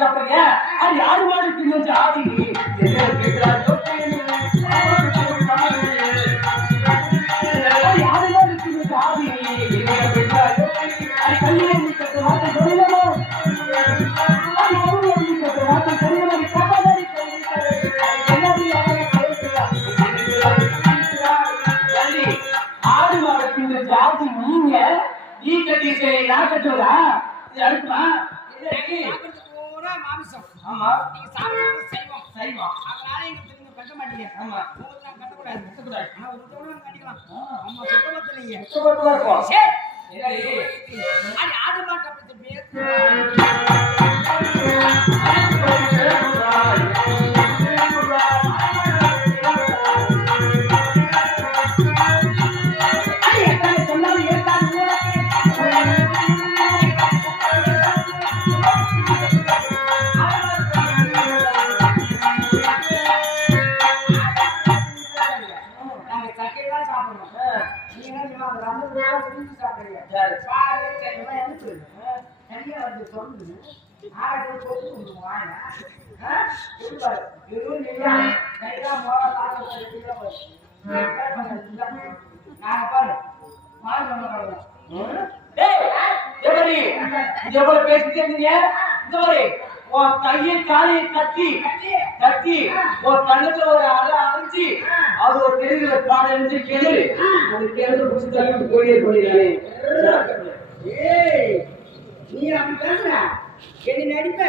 சாப்பிடுங்க அது யாரு மாதிரி ஆதி ஆமா நீங்க சாப்பிடுறது செய்வோம் செய்வோம் அதனால எங்களுக்கு கட்ட மாட்டீங்க ஆமா உங்களுக்கு கட்டக்கூடாது கட்டக்கூடாது ஆனா ஒரு தடவை கட்டிக்கலாம் ஆமா சுத்தமத்த நீங்க சுத்தமத்தா இருக்கும் சரி அது ஆடு மாட்ட பத்தி எவ்வளவு பேசிட்டே இருந்தீங்க கையை காலையை கட்டி கட்டி ஒரு கண்ணத்துல ஒரு அரை அரைஞ்சி அது ஒரு தெருவில் பாட எழுந்து கேளு அது கேளு புடிச்சு தள்ளி போயிட்டே போயிடாரு நீ அப்படி பேசுற என்ன நடிப்ப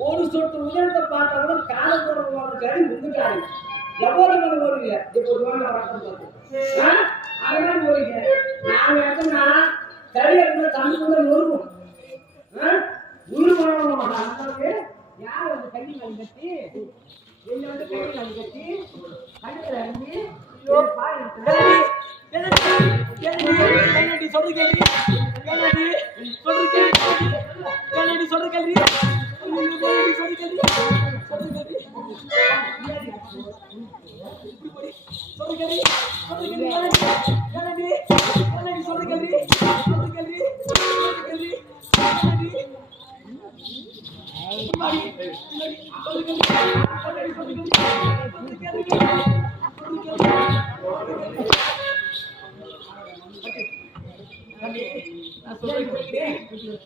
ஒரு சொட்டு உதரத்தை பார்த்தா கூட கால போடுற கறி உண்டுட்டாரு எவ்வளவு போடுவீங்க இப்போ அதெல்லாம் போறீங்க நாங்க எடுத்தோம்னா கறி எடுத்தா தண்ணி கூட நொறுக்கும் யார் வந்து கை காலி கட்டி என்ன வந்து கை காலி கட்டி கழுத்துல இறங்கி சொல்ற கேள்வி சொல்ற கேள்வி சொல்ற கேள்வி